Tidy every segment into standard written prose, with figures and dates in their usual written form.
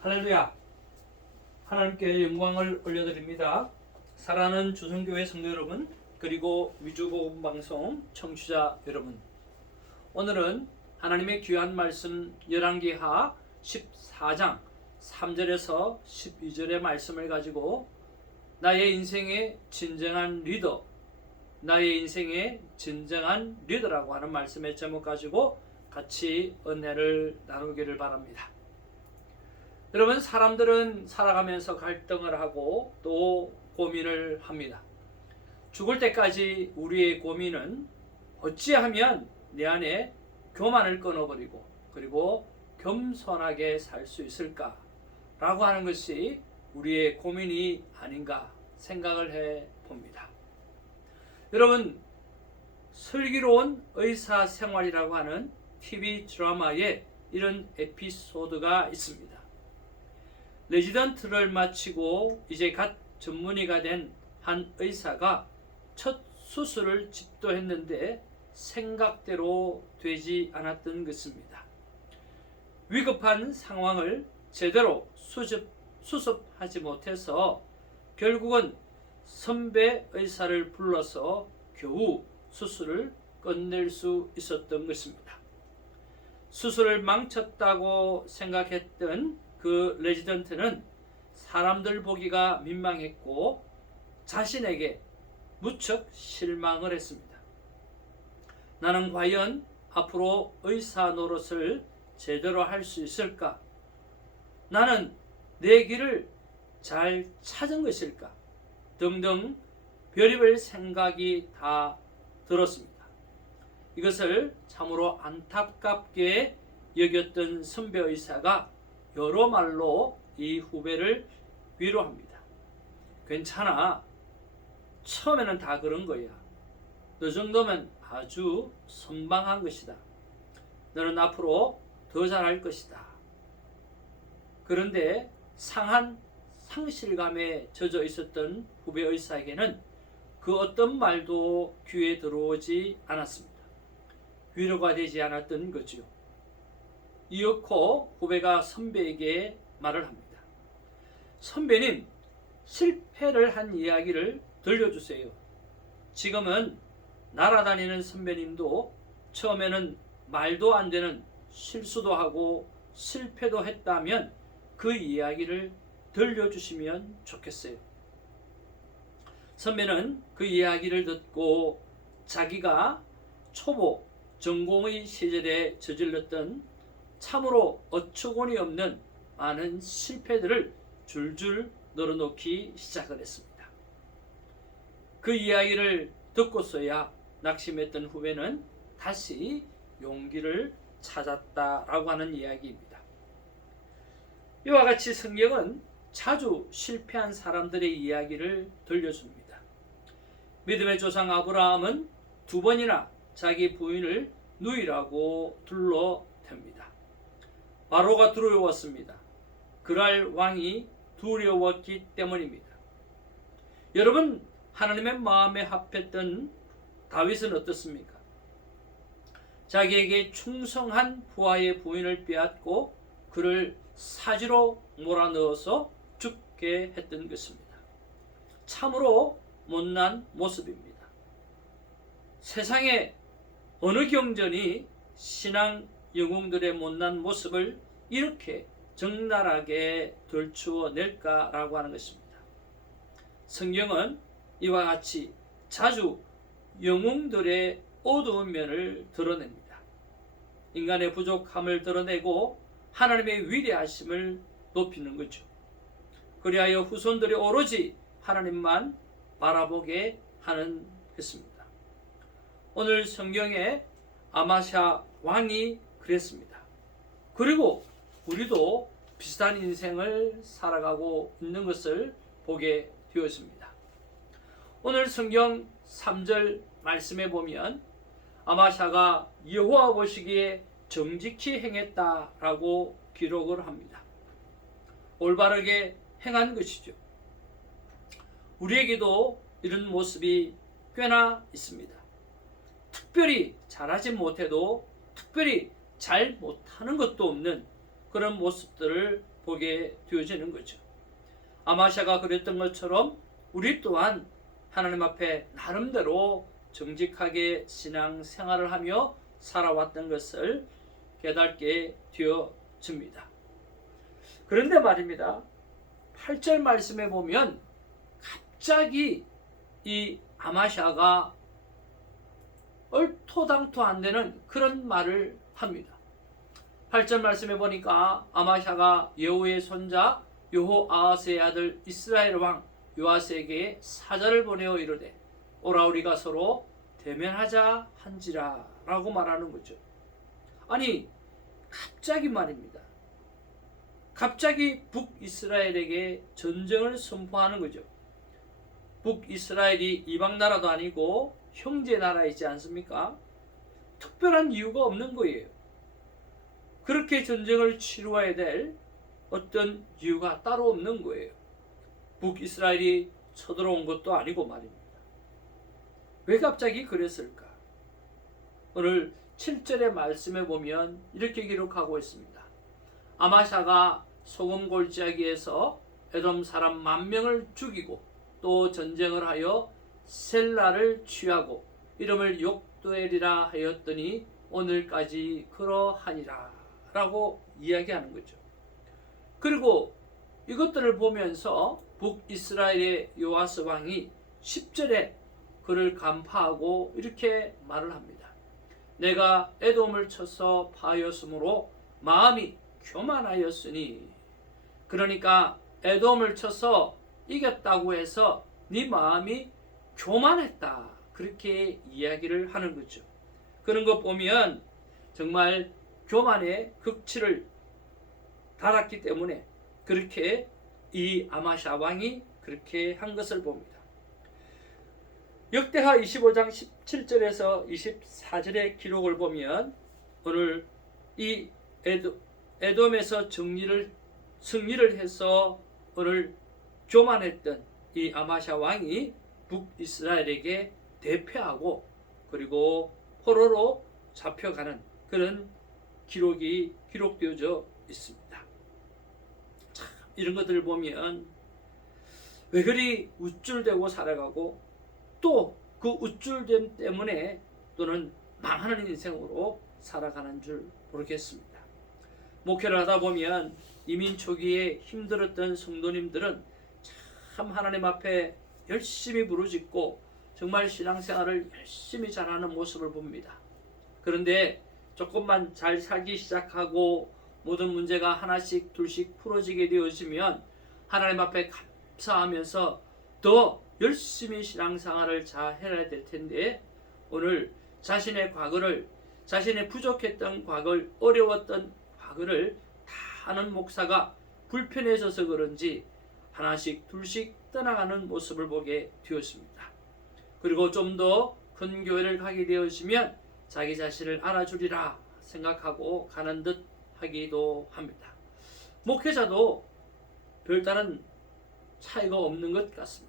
할렐루야. 하나님께 영광을 올려드립니다. 사랑하는 주성교회 성도 여러분, 그리고 위주복음방송 청취자 여러분, 오늘은 하나님의 귀한 말씀 열왕기하 14장 3절에서 12절의 말씀을 가지고 나의 인생의 진정한 리더, 나의 인생의 진정한 리더라고 하는 말씀의 제목 가지고 같이 은혜를 나누기를 바랍니다. 여러분, 사람들은 살아가면서 갈등을 하고 또 고민을 합니다. 죽을 때까지 우리의 고민은 어찌하면 내 안에 교만을 끊어버리고 그리고 겸손하게 살 수 있을까 라고 하는 것이 우리의 고민이 아닌가 생각을 해 봅니다. 여러분, 슬기로운 의사생활이라고 하는 TV 드라마에 이런 에피소드가 있습니다. 레지던트를 마치고 이제 갓 전문의가 된 한 의사가 첫 수술을 집도했는데 생각대로 되지 않았던 것입니다. 위급한 상황을 제대로 수습하지 못해서 결국은 선배 의사를 불러서 겨우 수술을 끝낼 수 있었던 것입니다. 수술을 망쳤다고 생각했던 그 레지던트는 사람들 보기가 민망했고 자신에게 무척 실망을 했습니다. 나는 과연 앞으로 의사 노릇을 제대로 할 수 있을까? 나는 내 길을 잘 찾은 것일까? 등등 별의별 생각이 다 들었습니다. 이것을 참으로 안타깝게 여겼던 선배 의사가 여러 말로 이 후배를 위로합니다. 괜찮아. 처음에는 다 그런 거야. 너 정도면 아주 선방한 것이다. 너는 앞으로 더 잘할 것이다. 그런데 상한 상실감에 젖어 있었던 후배 의사에게는 그 어떤 말도 귀에 들어오지 않았습니다. 위로가 되지 않았던 거죠. 이윽고 후배가 선배에게 말을 합니다. 선배님, 실패를 한 이야기를 들려주세요. 지금은 날아다니는 선배님도 처음에는 말도 안 되는 실수도 하고 실패도 했다면 그 이야기를 들려주시면 좋겠어요. 선배는 그 이야기를 듣고 자기가 초보 전공의 시절에 저질렀던 참으로 어처구니 없는 많은 실패들을 줄줄 늘어놓기 시작을 했습니다. 그 이야기를 듣고서야 낙심했던 후배는 다시 용기를 찾았다라고 하는 이야기입니다. 이와 같이 성경은 자주 실패한 사람들의 이야기를 들려줍니다. 믿음의 조상 아브라함은 2번이나 자기 부인을 누이라고 둘러댑니다. 바로가 두려웠습니다. 그랄 왕이 두려웠기 때문입니다. 여러분, 하나님의 마음에 합했던 다윗은 어떻습니까? 자기에게 충성한 부하의 부인을 빼앗고 그를 사지로 몰아넣어서 죽게 했던 것입니다. 참으로 못난 모습입니다. 세상의 어느 경전이 신앙 영웅들의 못난 모습을 이렇게 적나라하게 들추어낼까라고 하는 것입니다. 성경은 이와 같이 자주 영웅들의 어두운 면을 드러냅니다. 인간의 부족함을 드러내고 하나님의 위대하심을 높이는 거죠. 그리하여 후손들이 오로지 하나님만 바라보게 하는 것입니다. 오늘 성경에 아마샤 왕이 그랬습니다. 그리고 우리도 비슷한 인생을 살아가고 있는 것을 보게 되었습니다. 오늘 성경 3절 말씀에 보면 아마샤가 여호와 보시기에 정직히 행했다라고 기록을 합니다. 올바르게 행한 것이죠. 우리에게도 이런 모습이 꽤나 있습니다. 특별히 잘하지 못해도 특별히 잘 못하는 것도 없는 그런 모습들을 보게 되어지는 거죠. 아마샤가 그랬던 것처럼 우리 또한 하나님 앞에 나름대로 정직하게 신앙생활을 하며 살아왔던 것을 깨닫게 되어집니다. 그런데 말입니다. 8절 말씀에 보면 갑자기 이 아마샤가 얼토당토 안 되는 그런 말을 합니다. 8절 말씀에 보니까 아마샤가 여호의 손자 여호아하스의 아들 이스라엘 왕 요아스에게 사자를 보내어 이르되 오라 우리가 서로 대면하자 한지라 라고 말하는 거죠. 아니 갑자기 말입니다. 갑자기 북이스라엘에게 전쟁을 선포하는 거죠. 북이스라엘이 이방 나라도 아니고 형제 나라이지 않습니까? 특별한 이유가 없는 거예요. 그렇게 전쟁을 치루어야 될 어떤 이유가 따로 없는 거예요. 북이스라엘이 쳐들어온 것도 아니고 말입니다. 왜 갑자기 그랬을까? 오늘 7절의 말씀에 보면 이렇게 기록하고 있습니다. 아마샤가 소금 골짜기에서 에돔 사람 10,000명을 죽이고 또 전쟁을 하여 셀라를 취하고 이름을 욕두엘이라 하였더니 오늘까지 그러하니라 라고 이야기하는 거죠. 그리고 이것들을 보면서 북이스라엘의 요아스 왕이 10절에 그를 간파하고 이렇게 말을 합니다. 내가 에돔을 쳐서 파하였으므로 마음이 교만하였으니, 그러니까 에돔을 쳐서 이겼다고 해서 네 마음이 교만했다, 그렇게 이야기를 하는 거죠. 그런 거 보면 정말 교만의 극치를 달았기 때문에 그렇게 이 아마샤 왕이 그렇게 한 것을 봅니다. 역대하 25장 17절에서 24절의 기록을 보면 오늘 이 에돔에서 승리를 해서 오늘 교만했던 이 아마샤 왕이 북이스라엘에게 대패하고 그리고 포로로 잡혀가는 그런 기록이 기록되어져 있습니다. 참 이런 것들을 보면 왜 그리 우쭐대고 살아가고 또 그 우쭐됨 때문에 또는 망하는 인생으로 살아가는 줄 모르겠습니다. 목회를 하다 보면 이민 초기에 힘들었던 성도님들은 참 하나님 앞에 열심히 부르짖고 정말 신앙생활을 열심히 잘하는 모습을 봅니다. 그런데 조금만 잘 살기 시작하고 모든 문제가 하나씩 둘씩 풀어지게 되어지면 하나님 앞에 감사하면서 더 열심히 신앙생활을 잘 해야 될 텐데 오늘 자신의 과거를, 자신의 부족했던 과거를, 어려웠던 과거를 다 아는 목사가 불편해져서 그런지 하나씩 둘씩 떠나가는 모습을 보게 되었습니다. 그리고 좀 더 큰 교회를 가게 되어지면 자기 자신을 알아주리라 생각하고 가는 듯 하기도 합니다. 목회자도 별다른 차이가 없는 것 같습니다.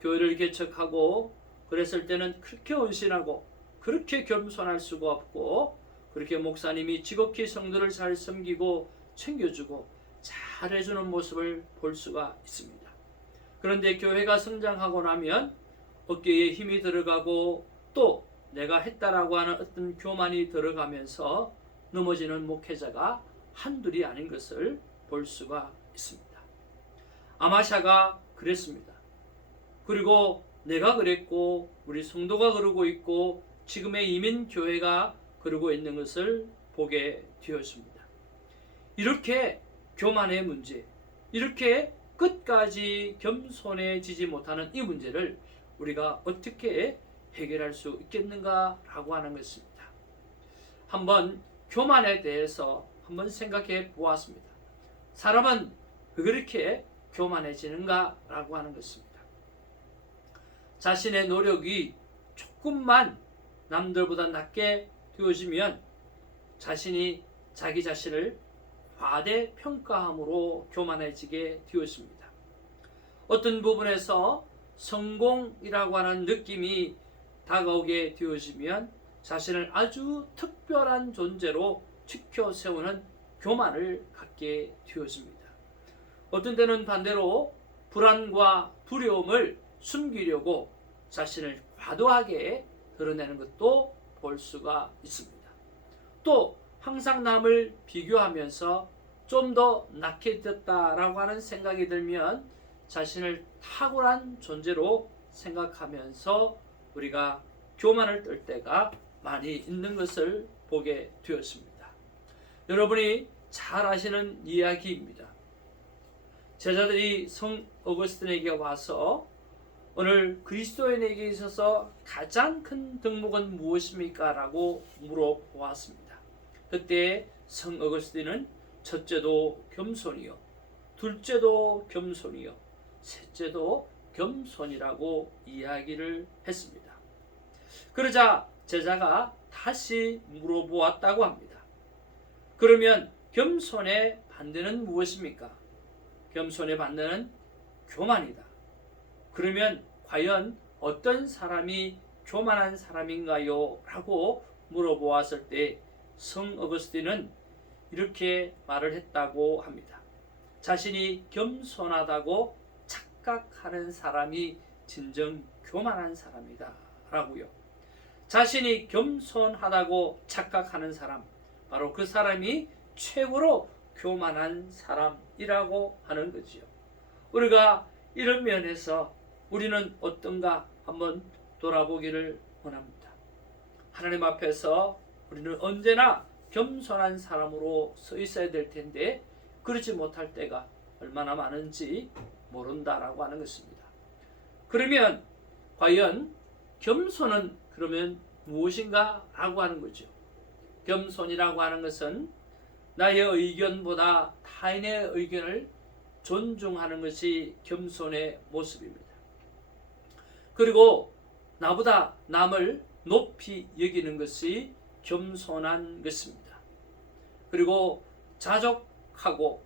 교회를 개척하고 그랬을 때는 그렇게 헌신하고 그렇게 겸손할 수가 없고 그렇게 목사님이 지극히 성도를 잘 섬기고 챙겨주고 잘해주는 모습을 볼 수가 있습니다. 그런데 교회가 성장하고 나면 어깨에 힘이 들어가고 또 내가 했다라고 하는 어떤 교만이 들어가면서 넘어지는 목회자가 한둘이 아닌 것을 볼 수가 있습니다. 아마샤가 그랬습니다. 그리고 내가 그랬고 우리 성도가 그러고 있고 지금의 이민교회가 그러고 있는 것을 보게 되었습니다. 이렇게 교만의 문제, 이렇게 끝까지 겸손해지지 못하는 이 문제를 우리가 어떻게 해결할 수 있겠는가라고 하는 것입니다. 한번 교만에 대해서 한번 생각해 보았습니다. 사람은 왜 그렇게 교만해지는가라고 하는 것입니다. 자신의 노력이 조금만 남들보다 낮게 되어지면 자신이 자기 자신을 과대평가함으로 교만해지게 되었습니다. 어떤 부분에서 성공이라고 하는 느낌이 다가오게 되어지면 자신을 아주 특별한 존재로 지켜 세우는 교만을 갖게 되었습니다. 어떤 때는 반대로 불안과 두려움을 숨기려고 자신을 과도하게 드러내는 것도 볼 수가 있습니다. 또 항상 남을 비교하면서 좀 더 낙해졌다라고 하는 생각이 들면 자신을 탁월한 존재로 생각하면서 우리가 교만을 떨 때가 많이 있는 것을 보게 되었습니다. 여러분이 잘 아시는 이야기입니다. 제자들이 성 어거스틴에게 와서 오늘 그리스도인에게 있어서 가장 큰 덕목은 무엇입니까? 라고 물어보았습니다. 그때 성 어거스틴은 첫째도 겸손이요, 둘째도 겸손이요, 셋째도 겸손이라고 이야기를 했습니다. 그러자 제자가 다시 물어보았다고 합니다. 그러면 겸손의 반대는 무엇입니까? 겸손의 반대는 교만이다. 그러면 과연 어떤 사람이 교만한 사람인가요? 라고 물어보았을 때 성 어거스틴은 이렇게 말을 했다고 합니다. 자신이 겸손하다고 착각하는 사람이 진정 교만한 사람이다 라고요. 자신이 겸손하다고 착각하는 사람, 바로 그 사람이 최고로 교만한 사람이라고 하는 거지요. 우리가 이런 면에서 우리는 어떤가 한번 돌아보기를 원합니다. 하나님 앞에서 우리는 언제나 겸손한 사람으로 서 있어야 될 텐데 그렇지 못할 때가 얼마나 많은지 모른다라고 하는 것입니다. 그러면 과연 겸손은 그러면 무엇인가 라고 하는 거죠. 겸손이라고 하는 것은 나의 의견보다 타인의 의견을 존중하는 것이 겸손의 모습입니다. 그리고 나보다 남을 높이 여기는 것이 겸손한 것입니다. 그리고 자족하고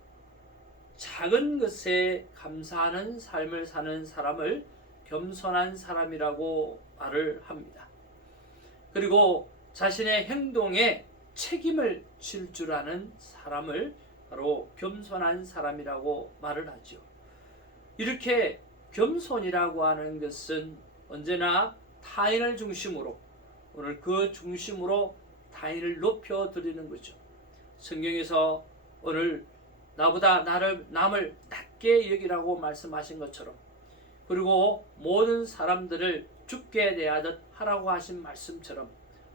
작은 것에 감사하는 삶을 사는 사람을 겸손한 사람이라고 말을 합니다. 그리고 자신의 행동에 책임을 질 줄 아는 사람을 바로 겸손한 사람이라고 말을 하죠. 이렇게 겸손이라고 하는 것은 언제나 타인을 중심으로, 오늘 그 중심으로 타인을 높여드리는 거죠. 성경에서 오늘 나보다 남을 낮게 여기라고 말씀하신 것처럼, 그리고 모든 사람들을 주께 대하듯 하라고 하신 말씀처럼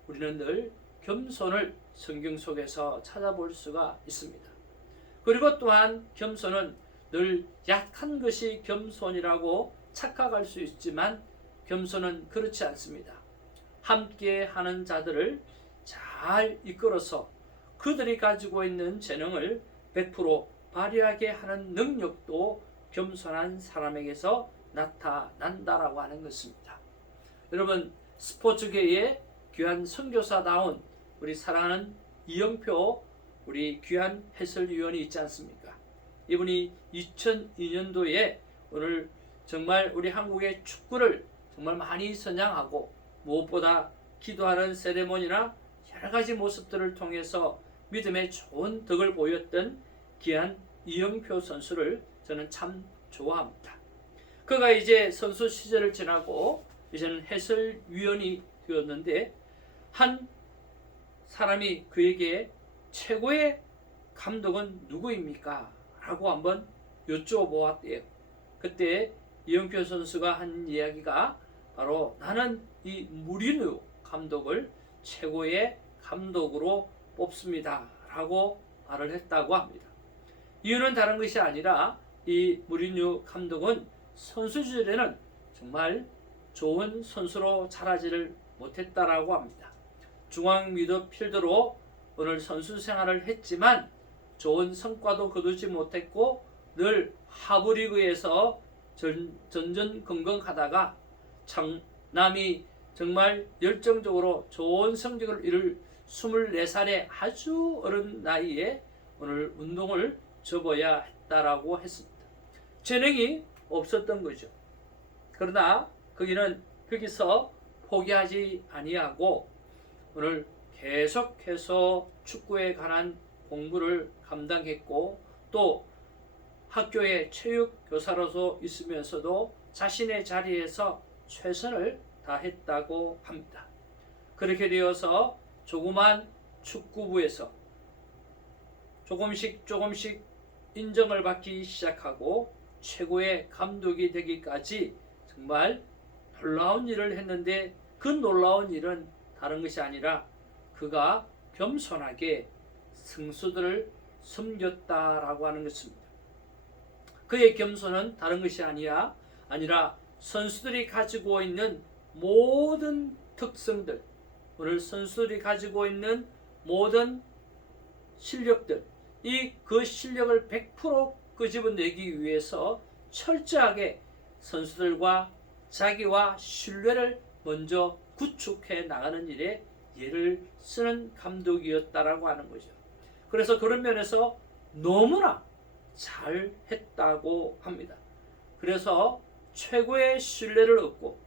우리는 늘 겸손을 성경 속에서 찾아볼 수가 있습니다. 그리고 또한 겸손은 늘 약한 것이 겸손이라고 착각할 수 있지만 겸손은 그렇지 않습니다. 함께 하는 자들을 잘 이끌어서 그들이 가지고 있는 재능을 100% 발휘하게 하는 능력도 겸손한 사람에게서 나타난다라고 하는 것입니다. 여러분, 스포츠계의 귀한 선교사다운 우리 사랑하는 이영표 우리 귀한 해설위원이 있지 않습니까? 이분이 2002년도에 오늘 정말 우리 한국의 축구를 정말 많이 선양하고 무엇보다 기도하는 세레모니나 여러 가지 모습들을 통해서 믿음의 좋은 덕을 보였던 귀한 이영표 선수를 저는 참 좋아합니다. 그가 이제 선수 시절을 지나고 이제는 해설위원이 되었는데 한 사람이 그에게 최고의 감독은 누구입니까? 라고 한번 여쭤보았대요. 그때 이영표 선수가 한 이야기가 바로 나는 이 무리뉴 감독을 최고의 감독으로 뽑습니다 라고 말을 했다고 합니다. 이유는 다른 것이 아니라 이 무리뉴 감독은 선수 시절에는 정말 좋은 선수로 자라지를 못했다라고 합니다. 중앙 미드필더로 오늘 선수 생활을 했지만 좋은 성과도 거두지 못했고 늘 하부리그에서 전전긍긍하다가 남이 정말 열정적으로 좋은 성적을 이룰 24살의 아주 어린 나이에 오늘 운동을 접어야 했다라고 했습니다. 재능이 없었던 거죠. 그러나 거기서 포기하지 아니하고 오늘 계속해서 축구에 관한 공부를 감당했고 또 학교의 체육 교사로서 있으면서도 자신의 자리에서 최선을 다했다고 합니다. 그렇게 되어서 조그만 축구부에서 조금씩 인정을 받기 시작하고 최고의 감독이 되기까지 정말 놀라운 일을 했는데, 그 놀라운 일은 다른 것이 아니라 그가 겸손하게 선수들을 섬겼다라고 하는 것입니다. 그의 겸손은 다른 것이 아니라 선수들이 가지고 있는 모든 특성들, 오늘 선수들이 가지고 있는 모든 실력들, 그 실력을 100% 끄집어내기 위해서 철저하게 선수들과 자기와 신뢰를 먼저 구축해 나가는 일에 예를 쓰는 감독이었다라고 하는 거죠. 그래서 그런 면에서 너무나 잘했다고 합니다. 그래서 최고의 신뢰를 얻고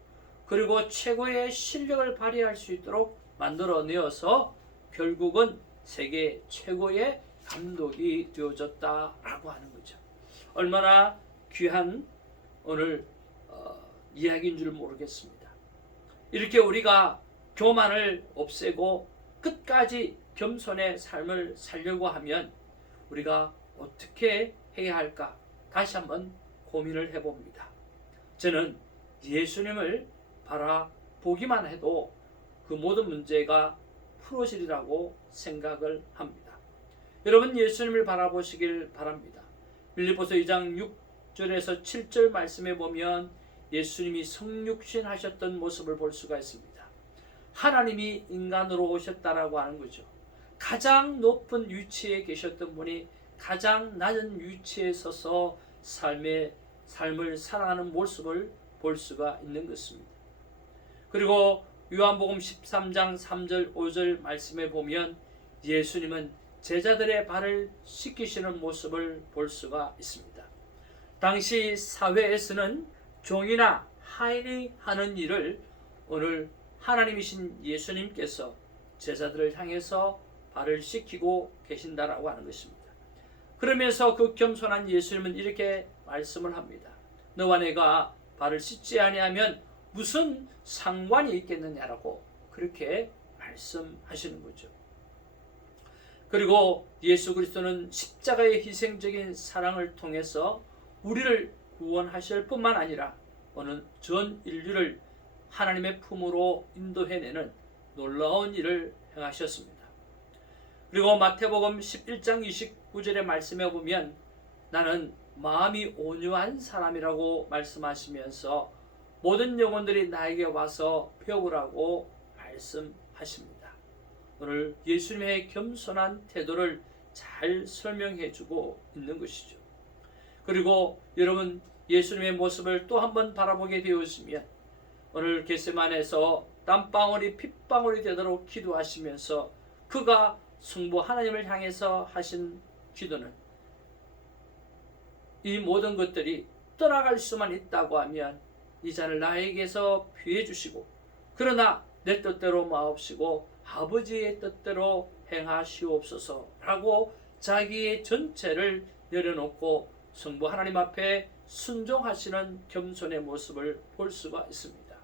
그리고 최고의 실력을 발휘할 수 있도록 만들어내어서 결국은 세계 최고의 감독이 되어졌다라고 하는 거죠. 얼마나 귀한 오늘 이야기인 줄 모르겠습니다. 이렇게 우리가 교만을 없애고 끝까지 겸손의 삶을 살려고 하면 우리가 어떻게 해야 할까 다시 한번 고민을 해봅니다. 저는 예수님을 바라보기만 해도 그 모든 문제가 풀어지리라고 생각을 합니다. 여러분, 예수님을 바라보시길 바랍니다. 빌립보서 2장 6절에서 7절 말씀에 보면 예수님이 성육신 하셨던 모습을 볼 수가 있습니다. 하나님이 인간으로 오셨다라고 하는 거죠. 가장 높은 위치에 계셨던 분이 가장 낮은 위치에 서서 삶을 살아가는 모습을 볼 수가 있는 것입니다. 그리고 요한복음 13장 3절 5절 말씀에 보면 예수님은 제자들의 발을 씻기시는 모습을 볼 수가 있습니다. 당시 사회에서는 종이나 하인이 하는 일을 오늘 하나님이신 예수님께서 제자들을 향해서 발을 씻기고 계신다라고 하는 것입니다. 그러면서 그 겸손한 예수님은 이렇게 말씀을 합니다. 너와 내가 발을 씻지 아니하면 무슨 상관이 있겠느냐라고 그렇게 말씀하시는 거죠. 그리고 예수 그리스도는 십자가의 희생적인 사랑을 통해서 우리를 구원하실 뿐만 아니라 오늘 전 인류를 하나님의 품으로 인도해내는 놀라운 일을 행하셨습니다. 그리고 마태복음 11장 29절의 말씀에 보면 나는 마음이 온유한 사람이라고 말씀하시면서 모든 영혼들이 나에게 와서 배우라고 말씀하십니다. 오늘 예수님의 겸손한 태도를 잘 설명해주고 있는 것이죠. 그리고 여러분, 예수님의 모습을 또 한번 바라보게 되었으면 오늘 겟세마네에서 땀방울이 핏방울이 되도록 기도하시면서 그가 성부 하나님을 향해서 하신 기도는 이 모든 것들이 떠나갈 수만 있다고 하면 이 잔을 나에게서 피해 주시고 그러나 내 뜻대로 마옵시고 아버지의 뜻대로 행하시옵소서라고 자기의 전체를 내려놓고 성부 하나님 앞에 순종하시는 겸손의 모습을 볼 수가 있습니다.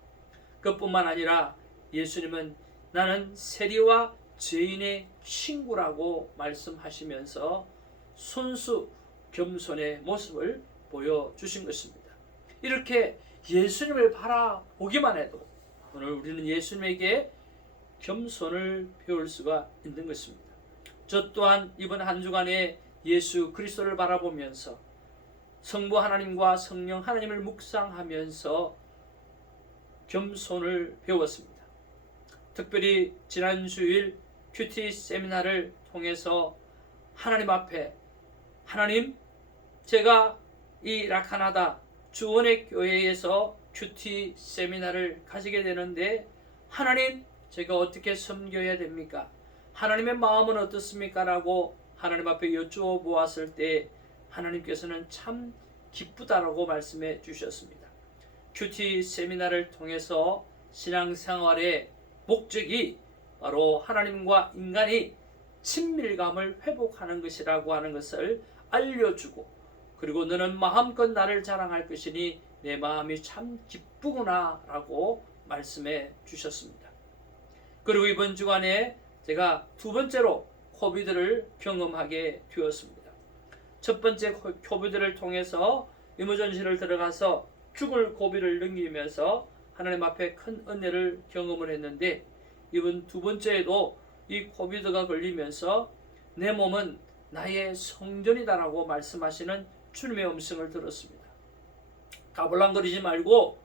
그뿐만 아니라 예수님은 나는 세리와 죄인의 친구라고 말씀하시면서 순수 겸손의 모습을 보여주신 것입니다. 이렇게 예수님을 바라보기만 해도 오늘 우리는 예수님에게 겸손을 배울 수가 있는 것입니다. 저 또한 이번 한 주간에 예수 그리스도를 바라보면서 성부 하나님과 성령 하나님을 묵상하면서 겸손을 배웠습니다. 특별히 지난 주일 큐티 세미나를 통해서 하나님 앞에 하나님, 제가 이 라카나다 주원의 교회에서 큐티 세미나를 가지게 되는데 하나님, 제가 어떻게 섬겨야 됩니까? 하나님의 마음은 어떻습니까? 라고 하나님 앞에 여쭈어 보았을 때 하나님께서는 참 기쁘다라고 말씀해 주셨습니다. 큐티 세미나를 통해서 신앙생활의 목적이 바로 하나님과 인간이 친밀감을 회복하는 것이라고 하는 것을 알려주고 그리고 너는 마음껏 나를 자랑할 것이니 내 마음이 참 기쁘구나 라고 말씀해 주셨습니다. 그리고 이번 주간에 제가 두 번째로 코비드를 경험하게 되었습니다. 첫 번째 코비드를 통해서 이무전시를 들어가서 죽을 고비를 넘기면서 하나님 앞에 큰 은혜를 경험을 했는데, 이번 두 번째에도 이 코비드가 걸리면서 내 몸은 나의 성전이다라고 말씀하시는 주님의 음성을 들었습니다. 가불랑거리지 말고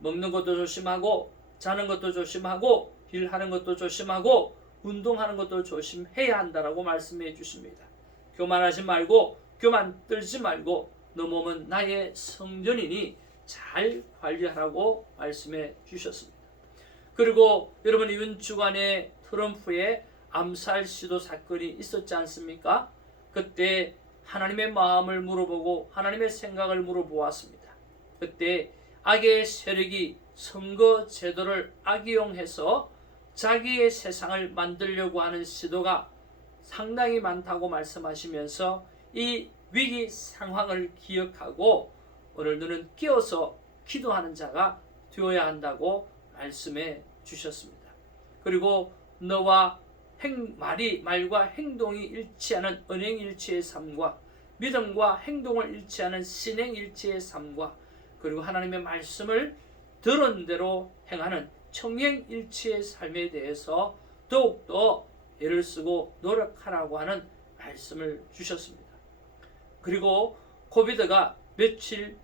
먹는 것도 조심하고 자는 것도 조심하고 일하는 것도 조심하고 운동하는 것도 조심해야 한다라고 말씀해 주십니다. 교만하지 말고 교만 떨지 말고 너 몸은 나의 성전이니 잘 관리하라고 말씀해 주셨습니다. 그리고 여러분, 이번 주간에 트럼프의 암살 시도 사건이 있었지 않습니까? 그때 하나님의 마음을 물어보고 하나님의 생각을 물어보았습니다. 그때 악의 세력이 선거 제도를 악용해서 자기의 세상을 만들려고 하는 시도가 상당히 많다고 말씀하시면서 이 위기 상황을 기억하고 오늘 너는 깨어서 기도하는 자가 되어야 한다고 말씀해 주셨습니다. 그리고 너와 말과 행동이 일치하는 언행일치의 삶과 믿음과 행동을 일치하는 신행일치의 삶과 그리고 하나님의 말씀을 들은 대로 행하는 청행일치의 삶에 대해서 더욱더 애를 쓰고 노력하라고 하는 말씀을 주셨습니다. 그리고 코비드가 며칠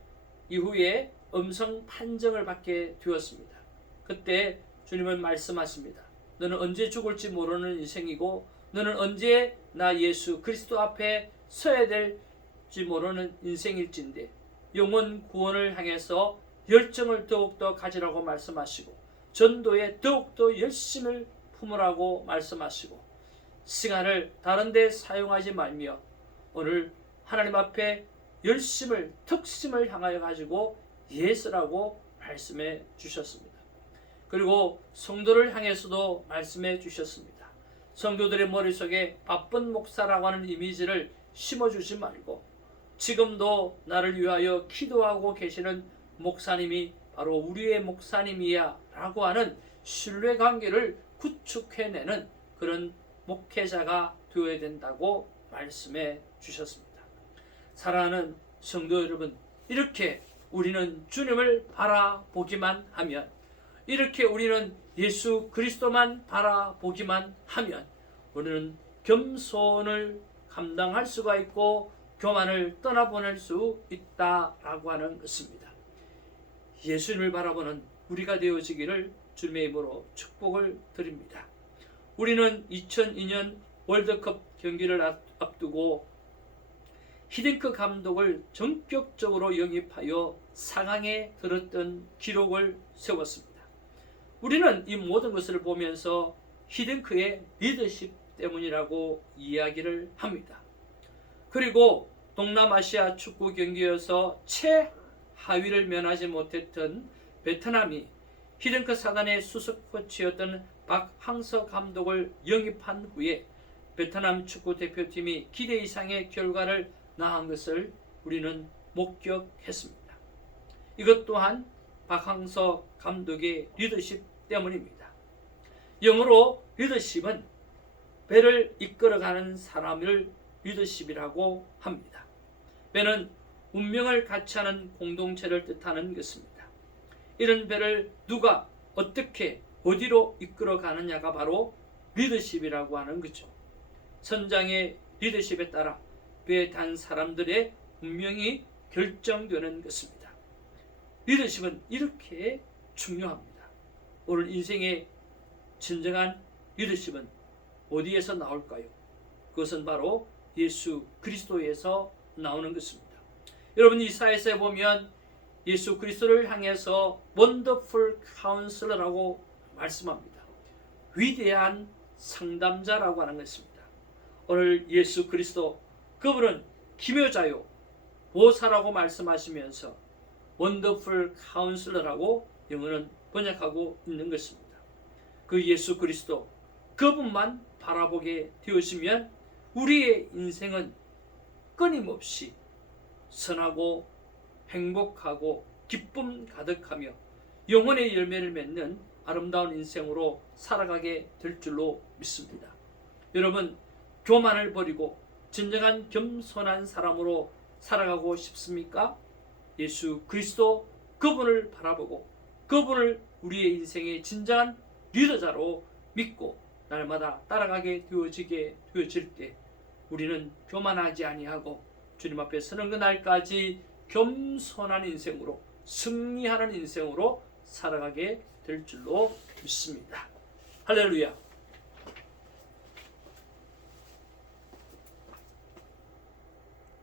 이후에 음성 판정을 받게 되었습니다. 그때 주님은 말씀하십니다. 너는 언제 죽을지 모르는 인생이고 너는 언제 나 예수 그리스도 앞에 서야 될지 모르는 인생일진데 영혼 구원을 향해서 열정을 더욱더 가지라고 말씀하시고 전도에 더욱더 열심을 품으라고 말씀하시고 시간을 다른 데 사용하지 말며 오늘 하나님 앞에 열심을 특심을 향하여 가지고 예수라고 말씀해 주셨습니다. 그리고 성도를 향해서도 말씀해 주셨습니다. 성도들의 머릿속에 바쁜 목사라고 하는 이미지를 심어주지 말고 지금도 나를 위하여 기도하고 계시는 목사님이 바로 우리의 목사님이야 라고 하는 신뢰관계를 구축해내는 그런 목회자가 되어야 된다고 말씀해 주셨습니다. 사랑하는 성도 여러분, 이렇게 우리는 주님을 바라보기만 하면, 이렇게 우리는 예수 그리스도만 바라보기만 하면 우리는 겸손을 감당할 수가 있고 교만을 떠나보낼 수 있다라고 하는 것입니다. 예수님을 바라보는 우리가 되어지기를 주님의 이름으로 축복을 드립니다. 우리는 2002년 월드컵 경기를 앞두고 히딩크 감독을 전격적으로 영입하여 4강에 들었던 기록을 세웠습니다. 우리는 이 모든 것을 보면서 히딩크의 리더십 때문이라고 이야기를 합니다. 그리고 동남아시아 축구 경기에서 최하위를 면하지 못했던 베트남이 히딩크 사단의 수석 코치였던 박항서 감독을 영입한 후에 베트남 축구 대표팀이 기대 이상의 결과를 낳은 것을 우리는 목격했습니다. 이것 또한 박항서 감독의 리더십 때문입니다. 영어로 리더십은 배를 이끌어가는 사람을 리더십이라고 합니다. 배는 운명을 같이 하는 공동체를 뜻하는 것입니다. 이런 배를 누가 어떻게 어디로 이끌어가느냐가 바로 리더십이라고 하는 거죠. 선장의 리더십에 따라 배에 탄 사람들의 운명이 결정되는 것입니다. 리더십은 이렇게 중요합니다. 오늘 인생의 진정한 리더십은 어디에서 나올까요? 그것은 바로 예수 그리스도에서 나오는 것입니다. 여러분, 이사야서에 보면 예수 그리스도를 향해서 원더풀 카운슬러라고 말씀합니다. 위대한 상담자라고 하는 것입니다. 오늘 예수 그리스도, 그분은 기묘자요 보사라고 말씀하시면서 원더풀 카운슬러라고 영어는 번역하고 있는 것입니다. 그 예수 그리스도, 그분만 바라보게 되어지면 우리의 인생은 끊임없이 선하고 행복하고 기쁨 가득하며 영혼의 열매를 맺는 아름다운 인생으로 살아가게 될 줄로 믿습니다. 여러분, 교만을 버리고 진정한 겸손한 사람으로 살아가고 싶습니까? 예수 그리스도 그분을 바라보고 그분을 우리의 인생의 진정한 리더자로 믿고 날마다 따라가게 되어질 때 우리는 교만하지 아니하고 주님 앞에 서는 그날까지 겸손한 인생으로 승리하는 인생으로 살아가게 될 줄로 믿습니다. 할렐루야.